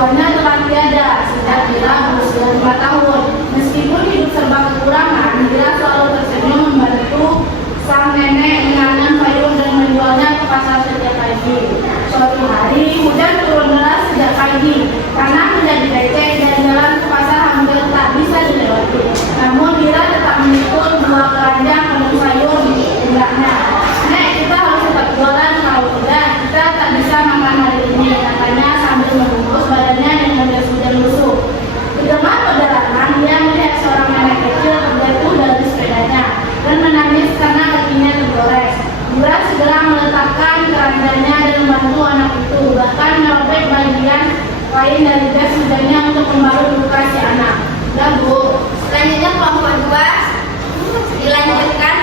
tuanya telah tiada sejak Dira berusia 5 tahun. Meskipun hidup serba kekurangan, Dira selalu tersenyum membantu sang nenek menanam sayur dan menjualnya ke pasar setiap pagi. Suatu hari hujan turun deras sejak pagi. Tanah menjadi becek dan jalan ke pasar hampir tak bisa dilewati. Namun Dira tetap menyusul buah keranjang penuh sayur di pundaknya. "Nek, kita harus tetap jualan, kalau tidak kita tak bisa makan hari ini," katanya sambil membungkus badannya yang hujan lusuh. Di tengah perjalanan, dia melihat seorang nenek kecil terjatuh dari sepedanya dan menangis karena kakinya tergores. Dira segera meletakkan keranjangnya dan membantu anak itu, bahkan merobek bagian kain dari jas hujannya untuk membalut luka si anak. "Udah, Bu." Selanjutnya kelompok 2 dilanjutkan.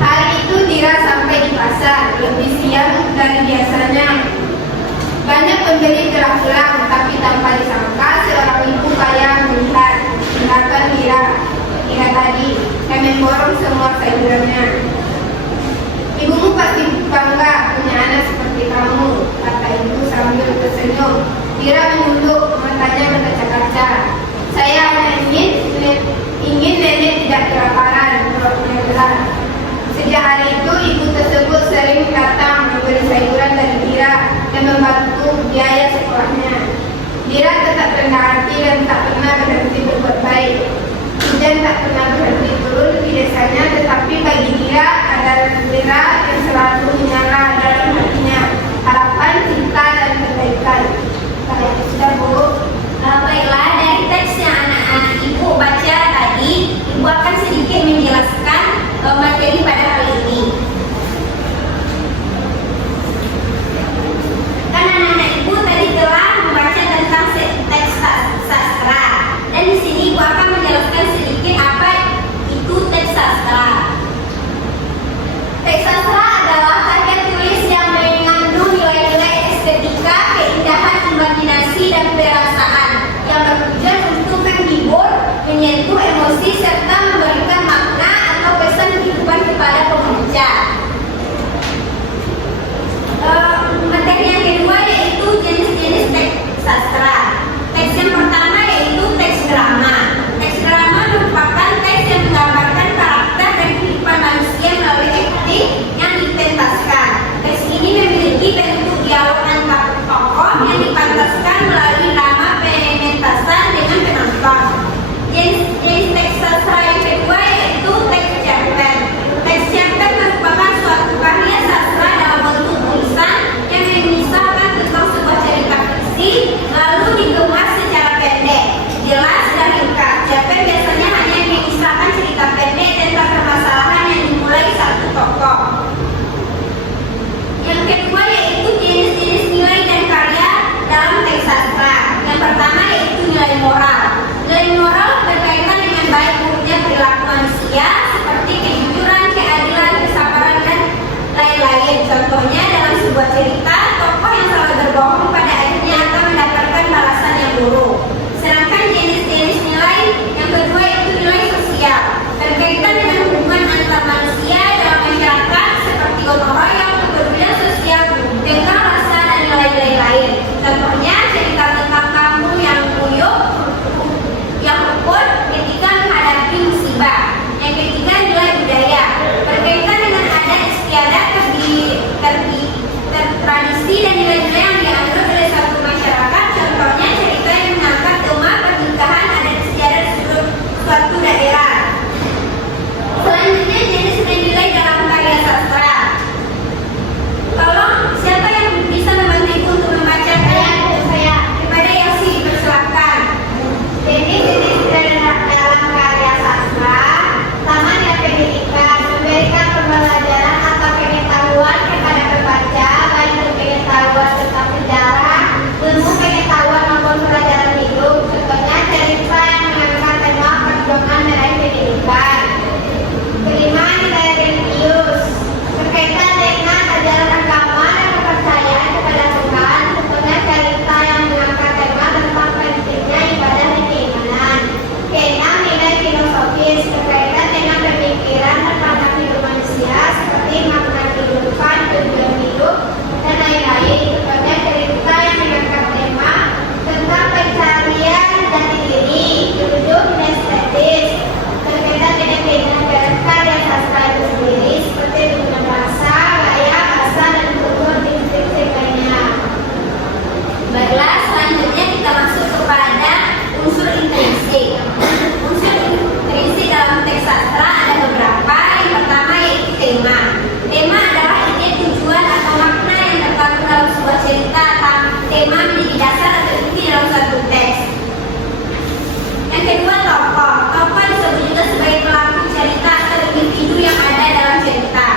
Hari itu Dira sampai di pasar lebih siang dari biasanya. Banyak pembeli telah pulang, tapi tanpa disangka seorang ibu kaya melihatkan Dira tadi dan memborong semua sayurannya. "Ibumu pasti bangga punya anak seperti kamu," kata ibu sambil tersenyum. Dira menunduk, matanya berkaca-kaca. "Saya hanya ingin nenek tidak kelaparan," jawabnya berat. Sejak hari itu ibu tersebut sering datang membeli sayuran dari Dira dan membantu biaya sekolahnya. Dira tetap rendah hati dan tak pernah berhenti berbuat baik. Hujan tak pernah berhenti turun di desanya, tetapi bagi Dira Baiklah, selanjutnya kita masuk kepada unsur intrinsik. Unsur intrinsik dalam teks sastra ada beberapa. Yang pertama yaitu tema. Tema adalah ide, tujuan atau makna yang terkandung dalam sebuah cerita. Tema menjadi dasar atau inti dalam suatu teks. Yang kedua, tokoh. Tokoh disebut juga sebagai pelaku cerita atau individu yang ada dalam cerita.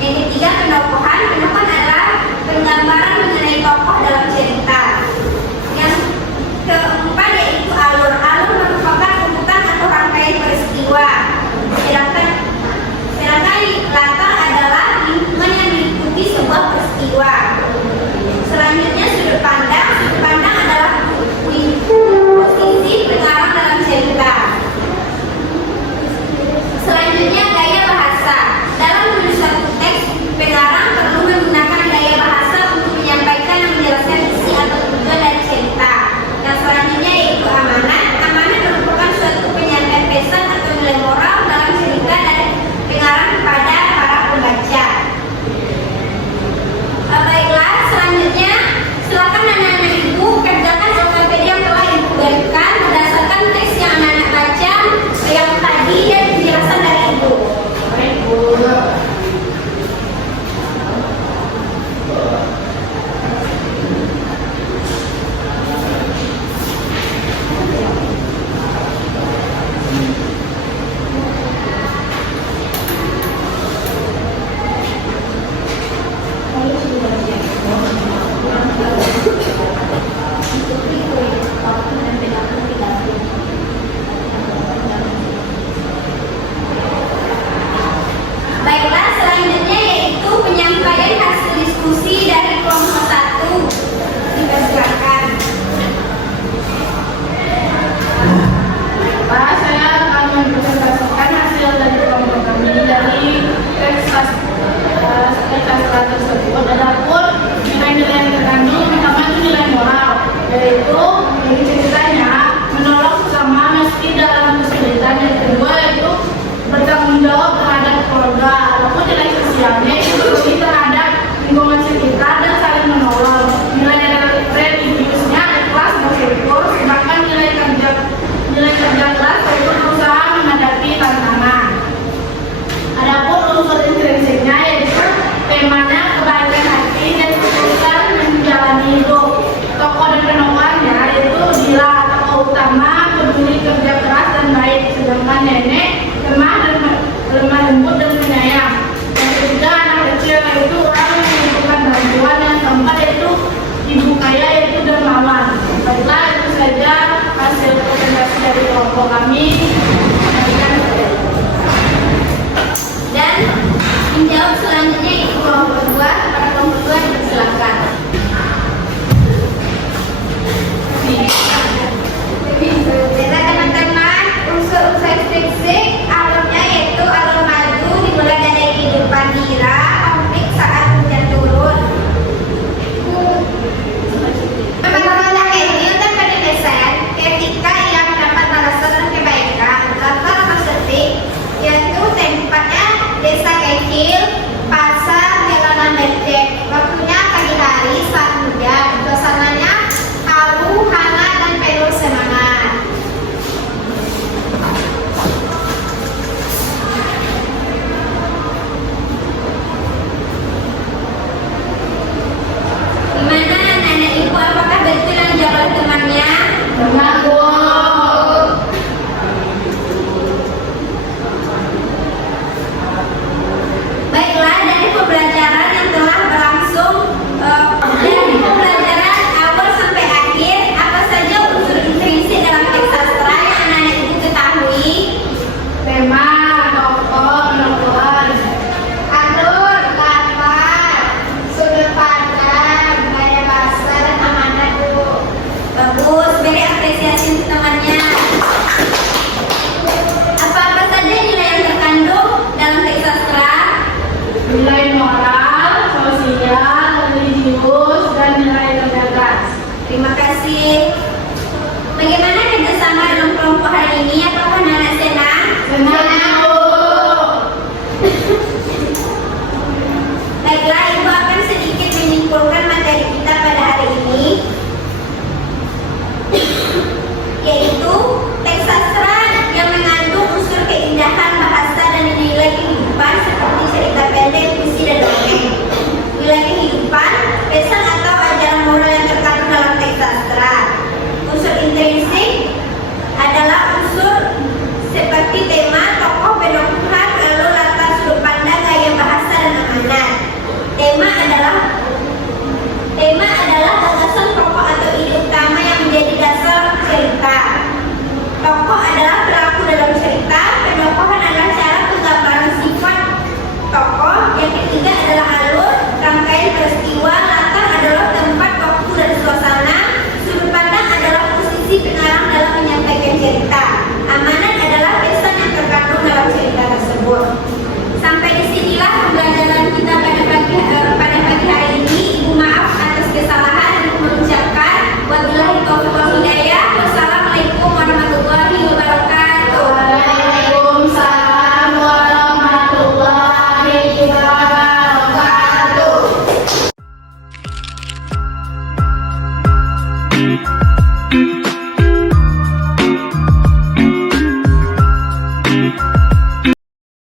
Yang ketiga, penokohan. Penokohan adalah penggambaran mengenai tokoh dalam cerita. Yang keempat yaitu alur. Alur merupakan urutan atau rangkaian peristiwa. Sedangkan latar adalah lingkungan yang meliputi sebuah peristiwa. Selanjutnya sudut pandang. Sudut pandang adalah posisi pengarang dalam cerita. Selanjutnya gaya bahasa. Dalam menulis suatu teks, pengarang perlu menggunakan gaya bahasa untuk menyampaikan dan menjelaskan isi atau tujuan dari cerita. Yang selanjutnya yaitu amanat. Amanat merupakan suatu penyampaian pesan atau nilai moral dalam cerita dari pengarang kepada para pembaca. Baiklah, selanjutnya silakan anak-anak ibu kerjakan LKPD yang telah ibu berikan berdasarkan teks yang anak-anak baca yang tadi dan penjelasan dari ibu. Baik, Bu. Baiklah, selanjutnya yaitu penyampaian hasil diskusi dari kelompok 1. Dipersilakan. Pak, saya akan mempresentasikan hasil dari kelompok kami dari teks sastra tersebut. Adapun nilai-nilai yang terkandung yang pertama itu nilai moral, yaitu dari ceritanya menolong sesama meski dalam kesulitan. Yang kedua yaitu bertanggung jawab terhadap keluarga. Adapun nilai sosialnya itu peduli terhadap lingkungan sekitar dan saling menolong. Nilai religiusnya ikhlas bersyukur, sedangkan nilai kerja keras yaitu berusaha menghadapi tantangan. Adapun unsur intrinsiknya yaitu temanya kebaikan hati dan ketulusan menjalani hidup. Tokoh dan penokohannya yaitu Dila, tokoh utama peduli, kerja keras dan baik, sedangkan nenek lemah lembut dan penyayang. Yang ketiga anak kecil yaitu orang yang membutuhkan bantuan. Yang keempat yaitu ibu kaya yaitu dermawan. Baiklah, itu saja hasil presentasi dari kelompok kami. Dan menjawab selanjutnya yaitu kelompok 2. Kepada kelompok 2 dipersilakan. Baiklah teman-teman, unsur intrinsik alurnya yaitu alur maju dimulai dari kehidupan Dira, konflik saat hujan turun. Teman-teman ini untuk penulisan ketika ia mendapat balasan dan kebaikan. Latar spesifik yaitu tempatnya desa kecil, pasar, jalanan becek. Waktunya pagi hari saat hujan. Suasananya haru, hangat dan penuh semangat. Gimana anak-anak ibu, apakah betul yang dijawab oleh temannya? Benar, Bu. Baiklah, dari pembelajaran yang telah berlangsung dari pembelajaran awal sampai akhir, apa saja unsur intrinsik dalam teks sastra yang anak-anak ibu ketahui? Tema, tokoh, penokohan. Alur, latar, sudut pandang, gaya bahasa, dan amanat, Bu. Bagus, beri apresiasi untuk temannya. Apa-apa saja nilai yang terkandung dalam teks sastra? Nilai moral, sosial, religius, dan nilai kerja keras. Terima kasih.